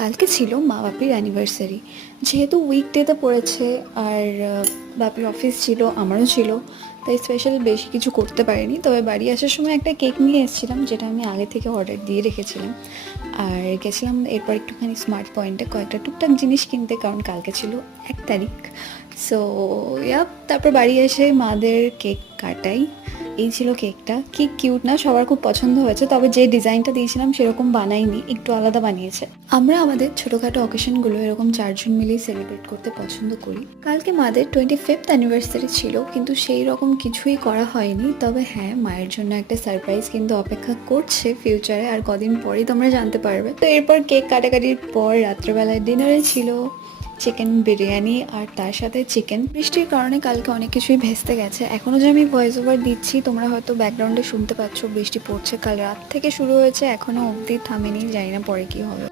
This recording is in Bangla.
কালকে ছিল মা বাপির অ্যানিভার্সারি। যেহেতু উইকডেতে পড়েছে আর বাপির অফিস ছিল, আমারও ছিল, তাই স্পেশাল বেশি কিছু করতে পারিনি। তবে বাড়ি আসার সময় একটা কেক নিয়ে এসেছিলাম, যেটা আমি আগে থেকে অর্ডার দিয়ে রেখেছিলাম। আর গেছিলাম এরপর একটুখানি স্মার্ট পয়েন্টে কয়েকটা টুকটাক জিনিস কিনতে, কারণ কালকে ছিল 1 তারিখ। সো তারপর বাড়ি এসে মাদের কেক কাটাই। এই ছিল কেকটা, কি কিউট না, সবার খুব পছন্দ হয়েছে। তবে যে ডিজাইনটা দিয়েছিলাম সেরকম বানাইনি, একটু আলাদা বানিয়েছে। আমরা আমাদের ছোটোখাটো অকেশনগুলো এরকম 4জন মিলেই সেলিব্রেট করতে পছন্দ করি। কালকে মাদের 25th অ্যানিভার্সারি ছিল, কিন্তু সেই রকম কিছুই করা হয়নি। তবে হ্যাঁ, মায়ের জন্য একটা সারপ্রাইজ কিন্তু অপেক্ষা করছে ফিউচারে, আর কদিন পরেই তোমরা জানতে পারবে। তো এরপর কেক কাটাকাটির পর রাত্রেবেলায় ডিনারে ছিল চিকেন বিরিয়ানি, আর তার সাথে চিকেন। বৃষ্টির কারণে কালকে অনেক কিছুই ভেস্তে গেছে। এখনও যে আমি ভয়েস ওভার দিচ্ছি, তোমরা হয়তো ব্যাকগ্রাউন্ডে শুনতে পাচ্ছ বৃষ্টি পড়ছে। কাল রাত থেকে শুরু হয়েছে, এখনও অবধি থামেনি, জানি না পরে কি হবে।